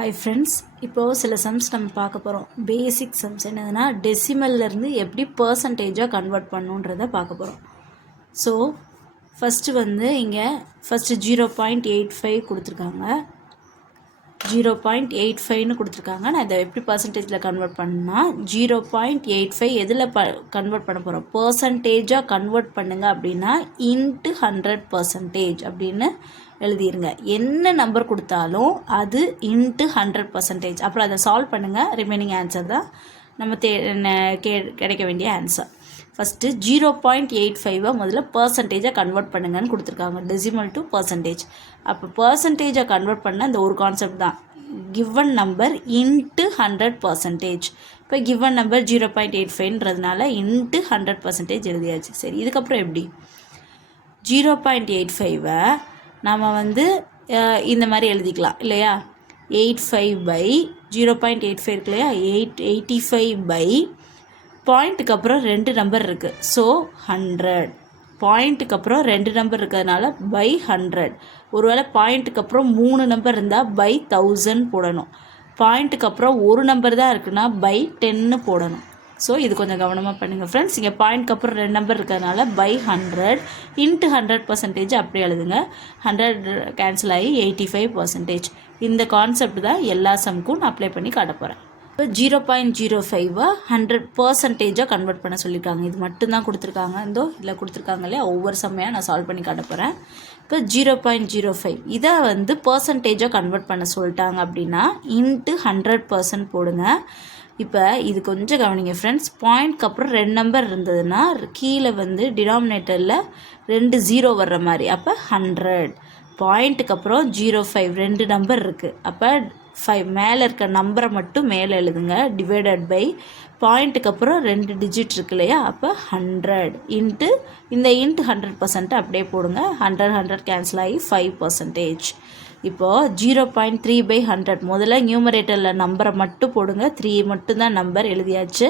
Hi friends, இப்போது சில sums நம்ம பார்க்க போகிறோம். பேசிக் சம்ஸ் என்னதுன்னா டெசிமல்லேருந்து எப்படி பர்சன்டேஜாக கன்வெர்ட் பண்ணுன்றதை பார்க்க போகிறோம். ஸோ ஃபஸ்ட்டு இங்கே ஃபஸ்ட்டு 0.85 கொடுத்துருக்காங்க. 0.85ன்னு கொடுத்துருக்காங்க. நான் இதை எப்படி பர்சன்டேஜில் கன்வெர்ட் பண்ணால் 0.85 எதில் கன்வெர்ட் பண்ண போகிறோம், பர்சன்டேஜாக கன்வெர்ட் பண்ணுங்க அப்படின்னா இன்ட்டு 100% அப்படின்னு எழுதிடுங்க. என்ன நம்பர் கொடுத்தாலும் அது இன்ட்டு 100%. அப்புறம் அதை சால்வ் பண்ணுங்கள். ரிமைனிங் ஆன்சர் தான் நம்ம கிடைக்க வேண்டிய ஆன்சர். ஃபஸ்ட்டு 0.85 முதல்ல பர்சன்டேஜாக கன்வெர்ட் பண்ணுங்கன்னு கொடுத்துருக்காங்க. Decimal to percentage. அப்போ பர்சன்டேஜாக கன்வெர்ட் பண்ண அந்த ஒரு கான்செப்ட் தான், கிவன் நம்பர் இன்ட்டு 100%. இப்போ கிவன் நம்பர் 0.85ன்றதுனால இன்ட்டு 100% எழுதியாச்சு. சரி, இதுக்கப்புறம் எப்படி 0.85 நாம் இந்த மாதிரி எழுதிக்கலாம் இல்லையா? 85/0.85 இருக்கு இல்லையா? 85/, பாயிண்ட்டுக்கு அப்புறம் 2 நம்பர் இருக்குது. ஸோ 100. பாயிண்ட்டுக்கு அப்புறம் 2 நம்பர் இருக்கிறதுனால பை 100. ஒருவேளை பாயிண்ட்டுக்கு அப்புறம் 3 நம்பர் இருந்தால் பை 1000 போடணும். பாயிண்ட்டுக்கு அப்புறம் ஒரு நம்பர் தான் இருக்குன்னா பை 10 போடணும். ஸோ இது கொஞ்சம் கவனமாக பண்ணுங்கள் ஃப்ரெண்ட்ஸ். இங்கே பாயிண்ட்க்கு அப்புறம் 2 நம்பர் இருக்கிறதுனால பை 100 இன்ட்டு 100% அப்படி எழுதுங்க. 100 கேன்சல் ஆகி 85%. இந்த கான்செப்ட் தான் எல்லா சம்க்கும் நான் அப்ளை பண்ணி காட்ட போகிறேன். இப்போ 0.05 100%-ஆக கன்வெர்ட் பண்ண சொல்லியிருக்காங்க. இது மட்டும்தான் கொடுத்துருக்காங்க. இதில் கொடுத்துருக்காங்க இல்லையா? ஒவ்வொரு சமையாக நான் சால்வ் பண்ணி காட்ட போகிறேன். இப்போ 0.05 இதை பர்சன்டேஜாக கன்வெர்ட் பண்ண சொல்லிட்டாங்க அப்படின்னா இன்ட்டு 100% போடுங்க. இப்போ இது கொஞ்சம் கவனிங்க ஃப்ரெண்ட்ஸ். பாயிண்ட்க்கு அப்புறம் 2 நம்பர் இருந்ததுன்னா கீழே டினாமினேட்டரில் 2 0 வர்ற மாதிரி. அப்போ 100. பாயிண்ட்டுக்கு அப்புறம் 05 2 நம்பர் இருக்குது. அப்போ 5 மேலே இருக்க நம்பரை மட்டும் மேலே எழுதுங்க. டிவைடட் பை பாயிண்ட்டுக்கு அப்புறம் 2 டிஜிட் இருக்கு இல்லையா? அப்போ 100 இன்ட்டு இந்த இன்ட்டு 100% அப்படியே போடுங்க. 100 கேன்சல் ஆகி 5%. இப்போது 0.3/100 முதல்ல நியூமரேட்டரில் நம்பரை மட்டும் போடுங்க. 3 மட்டும்தான் நம்பர் எழுதியாச்சு.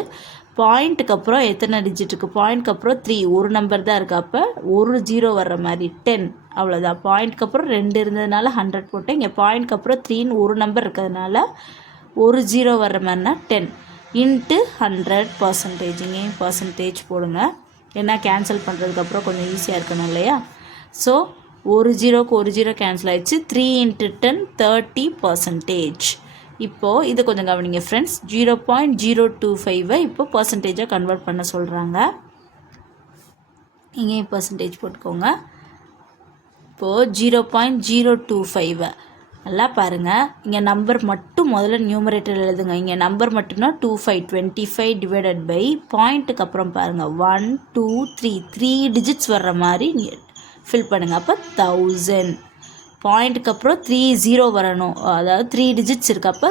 பாயிண்ட்டுக்கு அப்புறம் எத்தனை டிஜிட் இருக்குது? பாயிண்ட்க்கு அப்புறம் 3 ஒரு நம்பர் தான் இருக்குது. அப்போ ஒரு 0 வர்ற மாதிரி 10. அவ்வளோதான். பாயிண்ட்க்கு அப்புறம் 2 இருந்ததுனால 100 போட்டேன். இங்கே பாயிண்ட்க்கு அப்புறம் 3ன்னு ஒரு நம்பர் இருக்கிறதுனால ஒரு 0 வர்ற மாதிரினா 10 இன்ட்டு 100%. இங்கேயும் பர்சன்டேஜ் போடுங்க. ஏன்னா கேன்சல் பண்ணுறதுக்கப்புறம் கொஞ்சம் ஈஸியாக இருக்கணும் இல்லையா? ஸோ ஒரு 0க்கு ஒரு 0 கேன்சல் ஆகிடுச்சு. 3 × 10 30%. இப்போது இதை கொஞ்சம் கவனிங்க ஃப்ரெண்ட்ஸ். 0.025 இப்போ பர்சன்டேஜாக கன்வெர்ட் பண்ண சொல்கிறாங்க. இங்கேயும் பர்சன்டேஜ் போட்டுக்கோங்க. இப்போது 0.025 நல்லா பாருங்கள். இங்கே நம்பர் மட்டும் முதல்ல நியூமரேட்டர் எழுதுங்க. இங்கே நம்பர் மட்டும்னா 25 டிவைடட் பை பாயிண்ட்டுக்கு அப்புறம் பாருங்கள் 1 2 3 டிஜிட்ஸ் வர்ற மாதிரி ஃபில் பண்ணுங்கள். அப்போ 1000. பாயிண்ட்டுக்கு அப்புறம் 30 வரணும். அதாவது 3 டிஜிட்ஸ் இருக்குது. அப்போ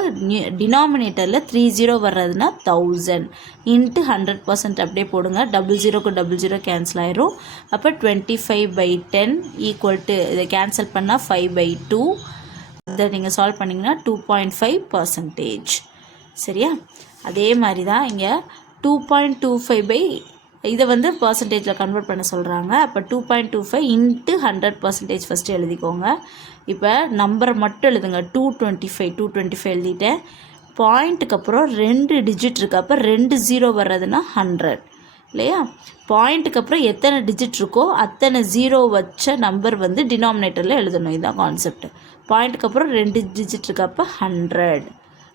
டினாமினேட்டரில் 30 வர்றதுனா 1000 இன்ட்டு 100% அப்படியே போடுங்க. 00க்கு 00 கேன்சல் ஆயிரும். அப்போ 25/10 ஈக்குவல் டு இதை கேன்சல் பண்ணால் 5/2. இதை நீங்கள் சால்வ் பண்ணிங்கன்னா 2.5%. சரியா? அதே மாதிரி தான் இங்கே 2.25 இதை பர்சன்டேஜில் கன்வெர்ட் பண்ண சொல்கிறாங்க. அப்போ 2.25 இன்ட்டு 100% ஃபஸ்ட்டு எழுதிக்கோங்க. இப்போ நம்பரை மட்டும் எழுதுங்க. 225 எழுதிட்டேன். பாயிண்ட்டுக்கு அப்புறம் 2 டிஜிட் இருக்குது. அப்போ 2 0 வர்றதுனா 100 இல்லையா? பாயிண்ட்டுக்கு அப்புறம் எத்தனை டிஜிட் இருக்கோ அத்தனை 0 வச்ச நம்பர் டினாமினேட்டரில் எழுதணும். இதுதான் கான்செப்ட். பாயிண்ட்டுக்கு அப்புறம் 2 டிஜிட் இருக்குது. அப்போ 100.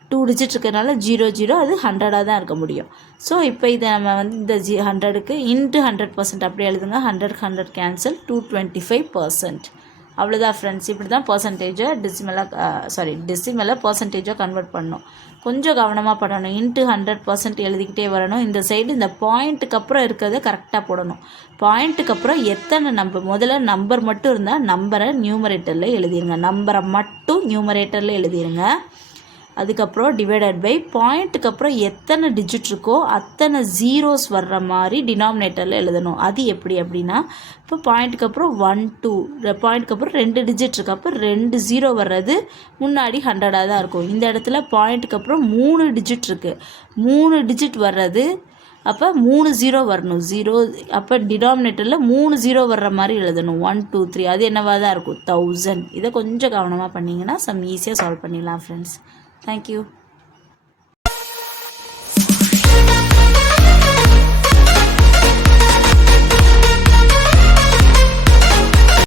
2 டிஜிட் இருக்கிறதுனால 00 அது 100ஆக தான் இருக்க முடியும். ஸோ இப்போ இதை நம்ம இந்த 100க்கு இன்ட்டு 100% அப்படி எழுதுங்க. 100க்கு 100 கேன்சல் 225%. அவ்வளோதான் ஃப்ரெண்ட்ஸ். இப்படி தான் பர்சன்டேஜை டெசிமலை பர்சன்டேஜாக கன்வெர்ட் பண்ணணும். கொஞ்சம் கவனமாக பண்ணணும். இன்ட்டு 100% எழுதிக்கிட்டே வரணும். இந்த சைடு இந்த பாயிண்ட்டுக்கு அப்புறம் இருக்கிறத கரெக்டாக போடணும். பாயிண்ட்டுக்கு அப்புறம் எத்தனை நம்பர், முதல்ல நம்பர் மட்டும் இருந்தால் நம்பரை நியூமரேட்டரில் எழுதிடுங்க. நம்பரை மட்டும் நியூமரேட்டரில் எழுதிடுங்க. அதுக்கப்புறம் டிவைடட் பை பாயிண்ட்டுக்கு அப்புறம் எத்தனை டிஜிட் இருக்கோ அத்தனை 0s வர்ற மாதிரி டினாமினேட்டரில் எழுதணும். அது எப்படி அப்படின்னா, இப்போ பாயிண்ட்டுக்கு அப்புறம் 1 2 பாயிண்ட்டுக்கு அப்புறம் 2 டிஜிட் இருக்குது. அப்போ 2 0 வர்றது முன்னாடி 100ஆக தான் இருக்கும். இந்த இடத்துல பாயிண்ட்டுக்கு அப்புறம் 3 டிஜிட் இருக்குது. 3 டிஜிட் வர்றது அப்போ 3 0 வரணும். 0 அப்போ டினாமினேட்டரில் 3 0 வர்ற மாதிரி எழுதணும். 1 2 3 அது என்னவாக தான் இருக்கும்? 1000. இதை கொஞ்சம் கவனமாக பண்ணிங்கன்னா சம் ஈஸியாக சால்வ் பண்ணிடலாம் ஃப்ரெண்ட்ஸ். தேங்க்யூ.